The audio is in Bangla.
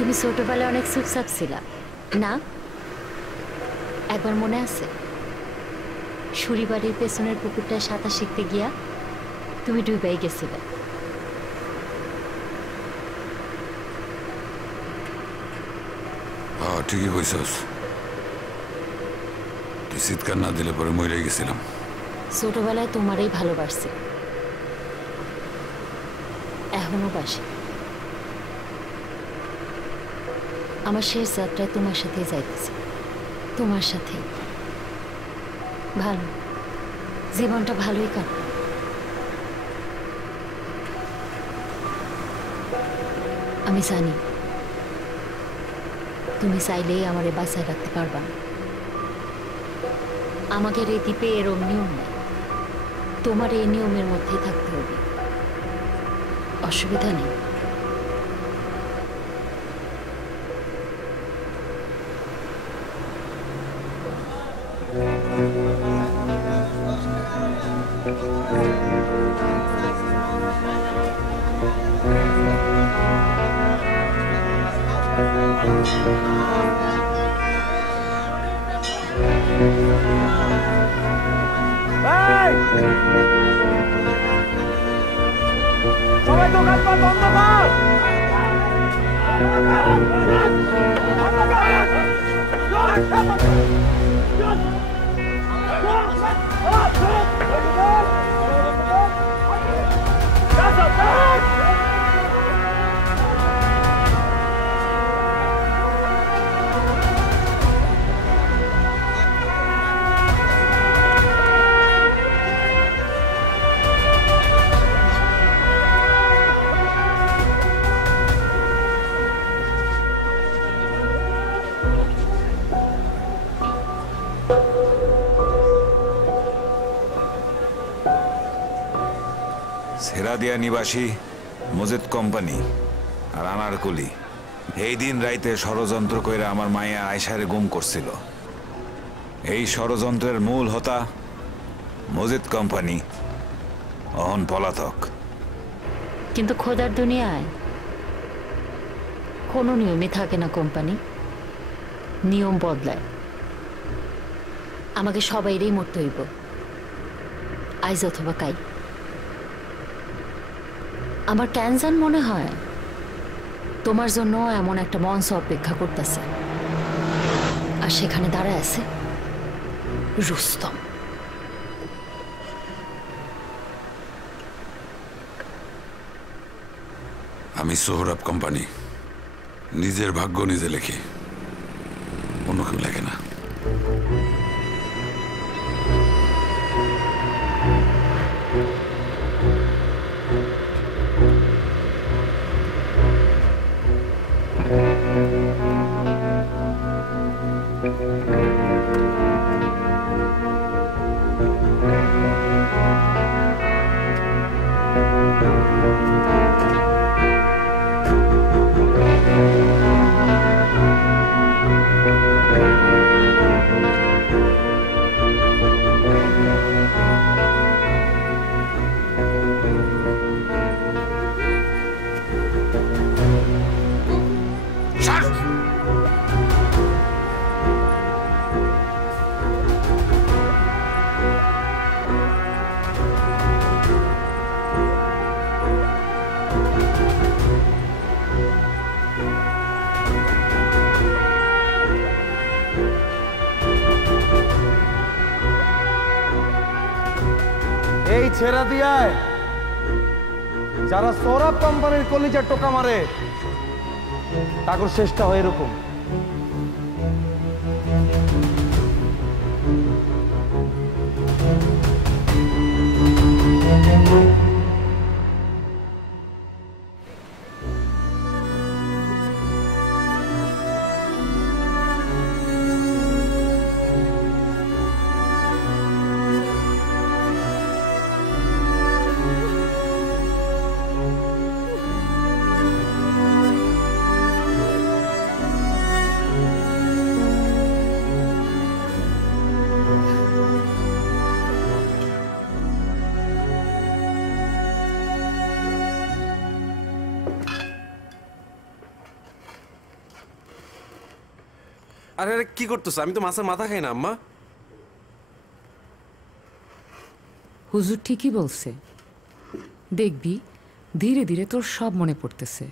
তুমি ছোটবেলায় অনেক চুপচাপ ছিলা না? একবার মনে আছে শুরিবাড়ির পেছনের পুকুরটায় সাঁতার শিখতে গিয়া তুমি ডুবাই গেছিলে। ঠিকই কইছস, তুই চিৎকার না দিলে পরে মরে গেছিলাম। ছোটবেলায় তোমারই ভালোবাসছে, এখনো বাসে। আমার শেষ যাত্রায় তোমার সাথে যাইতেছি, তোমার সাথে ভালো জীবনটা ভালোই কাটবে। আমি জানি তুমি চাইলেই আমারে বাঁচায় রাখতে পারবা না। আমাকে এই দ্বীপে এরম নিয়ম নেই, তোমার এই নিয়মের মধ্যেই থাকতে হবে, অসুবিধা নেই। সবাই দোকানপাট বন্ধ কর। সেরাদিয়া নিবাসী মজিদ কোম্পানি আর আনারকুলি এই দিন রাইতে ষড়যন্ত্র কইরা আমার মায়া আয়সারে গুম করছিল। এই ষড়যন্ত্রের মূল হোতা মজিদ কোম্পানি, অহন পলাতক। কিন্তু খোদার দুনিয়ায় কোনো নিয়মই থাকে না কোম্পানি, নিয়ম বদলায়। আমাকে সবাইরই মরতে হইব, আইজ অথবা কাই। আমার ক্যানজান মনে হয় তোমার জন্য এমন একটা মঞ্চ অপেক্ষা করতেছে, আর সেখানে দাঁড়ায় আছে রুস্তম। আমি সোহরাব কোম্পানি, নিজের ভাগ্য নিজে লেখি, অন্য কেউ লেখে না। এই ছেড়া দিয়ায় যারা সৌরভ কোম্পানির কলিজা টোকা মারে তাকে শেষটা হয় এরকম। আরে আরে কি করতেছ? আমি তো মাছের মাথা খাই না আম্মা। হুজুর ঠিকই বলছে, দেখবি ধীরে ধীরে তোর সব মনে পড়তেছে।